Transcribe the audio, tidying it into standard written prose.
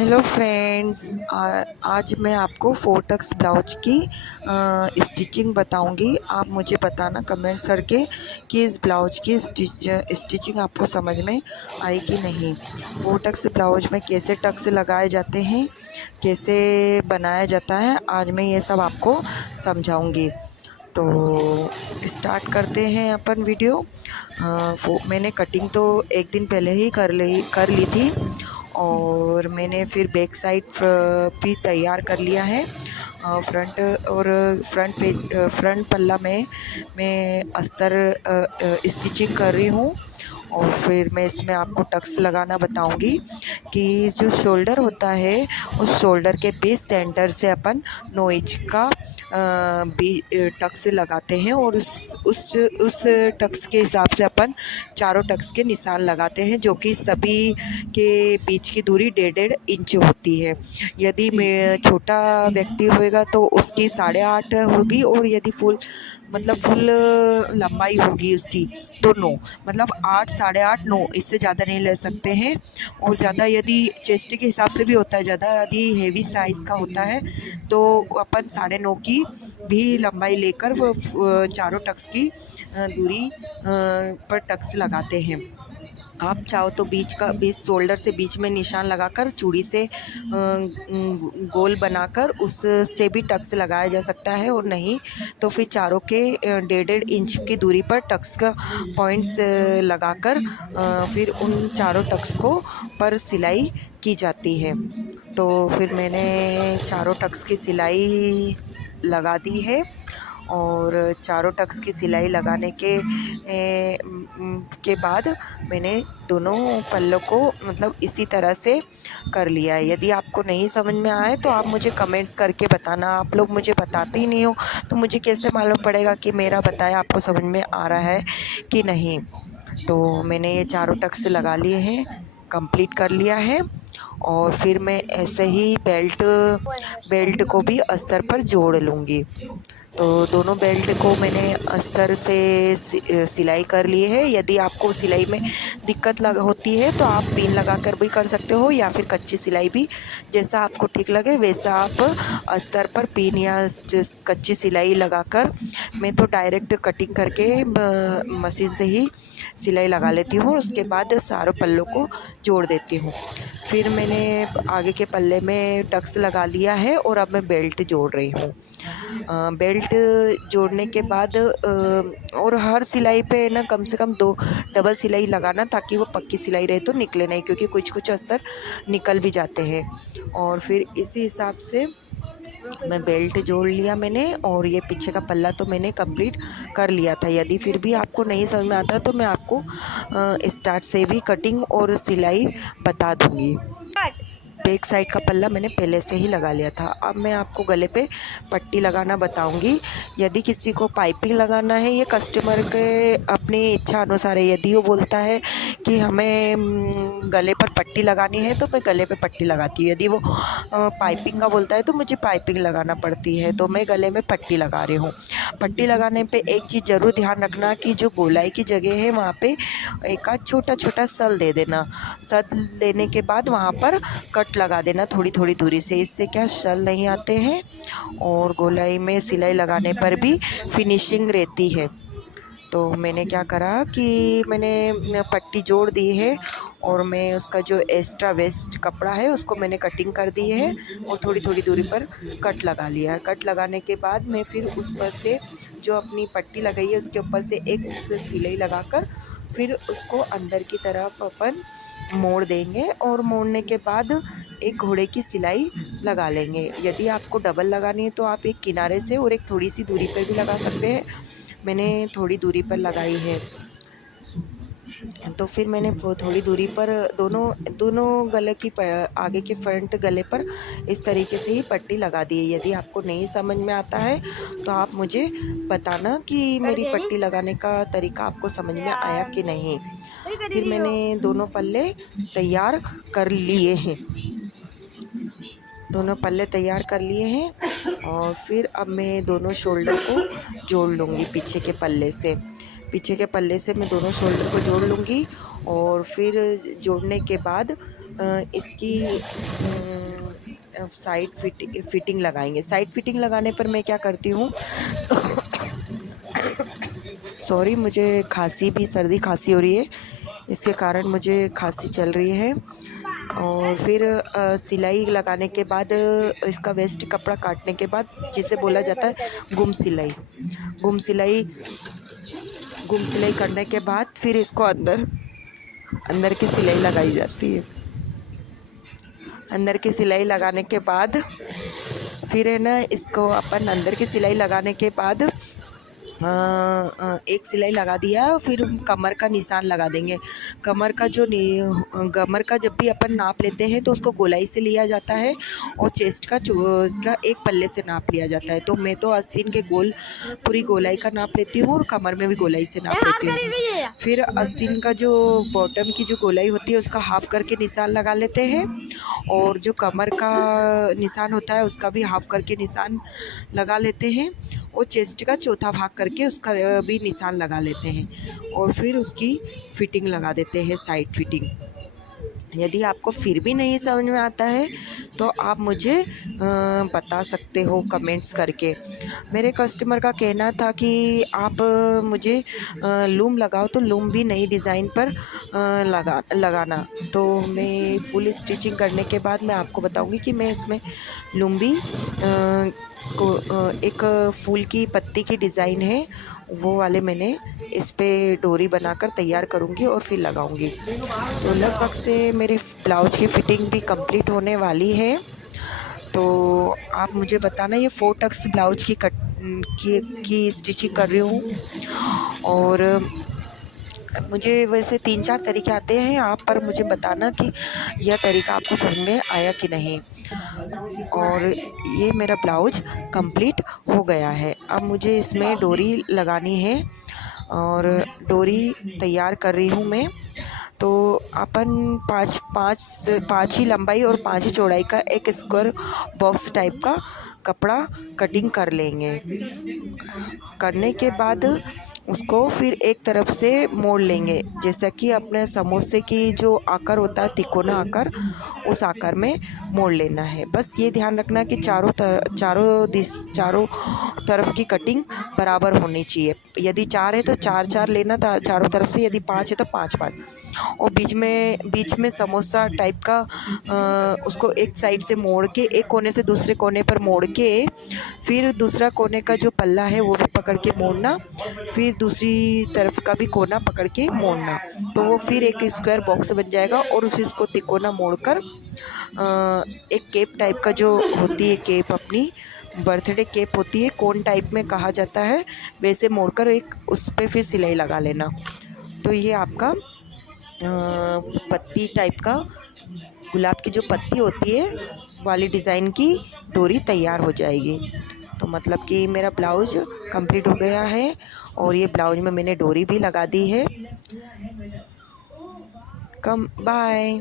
Hello friends, आज मैं आपको 4 टक्स ब्लाउज की स्टिचिंग बताऊंगी। आप मुझे बताना कमेंट्स करके कि इस ब्लाउज की स्टिचिंग आपको समझ में आई कि नहीं। 4 टक्स ब्लाउज में कैसे टक्स लगाए जाते हैं, कैसे बनाया जाता है, आज मैं ये सब आपको समझाऊंगी। तो स्टार्ट करते हैं अपन वीडियो। मैंने कटिंग तो एक दिन पहले ही कर ली थी और मैंने फिर बैक साइड भी तैयार कर लिया है। फ्रंट और फ्रंट पल्ला में मैं अस्तर स्टिचिंग कर रही हूँ और फिर मैं इसमें आपको टक्स लगाना बताऊंगी कि जो शोल्डर होता है उस शोल्डर के बेस सेंटर से अपन 9 इंच का टक्स लगाते हैं और उस टक्स के हिसाब से अपन चारों टक्स के निशान लगाते हैं, जो कि सभी के बीच की दूरी 1.5 इंच होती है। यदि मैं छोटा व्यक्ति होएगा तो उसकी 8.5 होगी, और यदि फुल लंबाई होगी उसकी तो 9, मतलब 8, 8.5, 9, इससे ज़्यादा नहीं ले सकते हैं। और ज़्यादा यदि चेस्ट के हिसाब से भी होता है, ज़्यादा यदि हेवी साइज़ का होता है तो अपन 9.5 की भी लंबाई लेकर वो चारों टक्स की दूरी पर टक्स लगाते हैं। आप चाहो तो बीच शोल्डर से बीच में निशान लगाकर चूड़ी से गोल बनाकर उससे भी टक्स लगाया जा सकता है, और नहीं तो फिर चारों के 1.5 इंच की दूरी पर टक्स का पॉइंट्स लगाकर फिर उन चारों टक्स को पर सिलाई की जाती है। तो फिर मैंने चारों टक्स की सिलाई लगा दी है, और चारों टक्स की सिलाई लगाने के बाद मैंने दोनों पल्लों को मतलब इसी तरह से कर लिया है। यदि आपको नहीं समझ में आए तो आप मुझे कमेंट्स करके बताना। आप लोग मुझे बताते ही नहीं हो तो मुझे कैसे मालूम पड़ेगा कि मेरा बताया आपको समझ में आ रहा है कि नहीं। तो मैंने ये चारों टक्स लगा लिए हैं, कंप्लीट कर लिया है, और फिर मैं ऐसे ही बेल्ट को भी अस्तर पर जोड़ लूँगी। तो दोनों बेल्ट को मैंने अस्तर से सिलाई कर लिए है। यदि आपको सिलाई में दिक्कत होती है तो आप पिन लगाकर भी कर सकते हो, या फिर कच्ची सिलाई भी, जैसा आपको ठीक लगे वैसा आप अस्तर पर पिन या कच्ची सिलाई लगाकर। मैं तो डायरेक्ट कटिंग करके मशीन से ही सिलाई लगा लेती हूँ, उसके बाद सारों पल्लों को जोड़ देती हूँ। फिर मैंने आगे के पल्ले में टक्स लगा लिया है और अब मैं बेल्ट जोड़ रही हूँ। बेल्ट जोड़ने के बाद और हर सिलाई पे ना कम से कम 2 डबल सिलाई लगाना, ताकि वो पक्की सिलाई रहे तो निकले नहीं, क्योंकि कुछ अस्तर निकल भी जाते हैं। और फिर इसी हिसाब से मैं बेल्ट जोड़ लिया मैंने, और ये पीछे का पल्ला तो मैंने कंप्लीट कर लिया था। यदि फिर भी आपको नहीं समझ में आता तो मैं आपको स्टार्ट से भी कटिंग और सिलाई बता दूँगी। बैक साइड का पल्ला मैंने पहले से ही लगा लिया था। अब मैं आपको गले पे पट्टी लगाना बताऊंगी। यदि किसी को पाइपिंग लगाना है, ये कस्टमर के अपनी इच्छा अनुसार है। यदि वो बोलता है कि हमें गले पर पट्टी लगानी है तो मैं गले पे पट्टी लगाती हूँ। यदि वो पाइपिंग का बोलता है तो मुझे पाइपिंग लगाना पड़ती है, तो मैं गले में पट्टी लगा रही हूँ। पट्टी लगाने पे एक चीज़ ज़रूर ध्यान रखना कि जो गोलाई की जगह है वहाँ पे एक आध छोटा छोटा सल दे देना। सल देने के बाद वहाँ पर कट लगा देना थोड़ी थोड़ी दूरी से। इससे क्या सल नहीं आते हैं, और गोलाई में सिलाई लगाने पर भी फिनिशिंग रहती है। तो मैंने क्या करा कि मैंने पट्टी जोड़ दी है, और मैं उसका जो एक्स्ट्रा वेस्ट कपड़ा है उसको मैंने कटिंग कर दी है, और थोड़ी थोड़ी दूरी पर कट लगा लिया है। कट लगाने के बाद मैं फिर उस पर से जो अपनी पट्टी लगाई है उसके ऊपर से एक सिलाई लगाकर फिर उसको अंदर की तरफ अपन मोड़ देंगे, और मोड़ने के बाद एक घोड़े की सिलाई लगा लेंगे। यदि आपको डबल लगानी है तो आप एक किनारे से और एक थोड़ी सी दूरी पर भी लगा सकते हैं। मैंने थोड़ी दूरी पर लगाई है, तो फिर मैंने वो थोड़ी दूरी पर दोनों गले की आगे के फ्रंट गले पर इस तरीके से ही पट्टी लगा दी है। यदि आपको नहीं समझ में आता है तो आप मुझे बताना कि मेरी पट्टी लगाने का तरीका आपको समझ में आया कि नहीं। फिर मैंने दोनों पल्ले तैयार कर लिए हैं, दोनों पल्ले तैयार कर लिए हैं, और फिर अब मैं दोनों शोल्डर को जोड़ लूँगी पीछे के पल्ले से। पीछे के पल्ले से मैं दोनों शोल्डर को जोड़ लूँगी, और फिर जोड़ने के बाद इसकी साइड फिटिंग लगाएंगे। साइड फिटिंग लगाने पर मैं क्या करती हूँ सॉरी, मुझे खांसी भी, सर्दी खांसी हो रही है, इसके कारण मुझे खांसी चल रही है। और फिर सिलाई लगाने के बाद इसका वेस्ट कपड़ा काटने के बाद, जिसे बोला जाता है गुम सिलाई, गुम सिलाई गुम सिलाई करने के बाद फिर इसको अंदर अंदर की सिलाई लगाई जाती है। अंदर की सिलाई लगाने के बाद फिर है ना, इसको अपन अंदर की सिलाई लगाने के बाद एक सिलाई लगा दिया, फिर कमर का निशान लगा देंगे। कमर का कमर का जब भी अपन नाप लेते हैं तो उसको गोलाई से लिया जाता है और चेस्ट का एक पल्ले से नाप लिया जाता है। तो मैं तो आस्तीन के पूरी गोलाई का नाप लेती हूँ और कमर में भी गोलाई से नाप लेती हूँ। फिर आस्तीन का जो बॉटम की जो गोलाई होती है उसका हाफ करके निशान लगा लेते हैं, और जो कमर का निशान होता है उसका भी हाफ करके निशान लगा लेते हैं, और चेस्ट का चौथा भाग करके उसका भी निशान लगा लेते हैं, और फिर उसकी फिटिंग लगा देते हैं, साइड फिटिंग। यदि आपको फिर भी नहीं समझ में आता है तो आप मुझे बता सकते हो कमेंट्स करके। मेरे कस्टमर का कहना था कि आप मुझे लूम लगाओ, तो लूम भी नई डिज़ाइन पर लगाना। तो मैं फुल स्टिचिंग करने के बाद मैं आपको बताऊंगी कि मैं इसमें लूम भी एक फूल की पत्ती की डिज़ाइन है वो वाले मैंने इस पे डोरी बनाकर तैयार करूँगी और फिर लगाऊँगी। तो लगभग से मेरी ब्लाउज की फ़िटिंग भी कंप्लीट होने वाली है। तो आप मुझे बताना, ये 4 टक्स ब्लाउज की स्टिचिंग कर रही हूँ, और मुझे वैसे 3-4 तरीके आते हैं, आप पर मुझे बताना कि यह तरीका आपको समझ में आया कि नहीं। और ये मेरा ब्लाउज कंप्लीट हो गया है। अब मुझे इसमें डोरी लगानी है और डोरी तैयार कर रही हूँ मैं। तो अपन पाँच ही लंबाई और 5 ही चौड़ाई का एक स्क्वायर बॉक्स टाइप का कपड़ा कटिंग कर लेंगे। करने के बाद उसको फिर एक तरफ से मोड़ लेंगे, जैसा कि अपने समोसे की जो आकार होता है, तिकोना आकार, उस आकार में मोड़ लेना है। बस ये ध्यान रखना कि चारों तरफ की कटिंग बराबर होनी चाहिए। यदि 4 है तो 4-4 लेना था चारों तरफ से, यदि 5 है तो 5-5। और बीच में समोसा टाइप का उसको एक साइड से मोड़ के, एक कोने से दूसरे कोने पर मोड़ के, फिर दूसरा कोने का जो पल्ला है वो भी पकड़ के मोड़ना, फिर दूसरी तरफ का भी कोना पकड़ के मोड़ना। तो वो फिर एक स्क्वायर बॉक्स बन जाएगा, और उसको तिकोना मोड़कर एक केप टाइप का जो होती है, केप अपनी बर्थडे केप होती है, कोन टाइप में कहा जाता है, वैसे मोड़कर एक उस पर फिर सिलाई लगा लेना। तो ये आपका पत्ती टाइप का, गुलाब की जो पत्ती होती है वाली डिज़ाइन की डोरी तैयार हो जाएगी। तो मतलब कि मेरा ब्लाउज कंप्लीट हो गया है, और ये ब्लाउज में मैंने डोरी भी लगा दी है। बाय।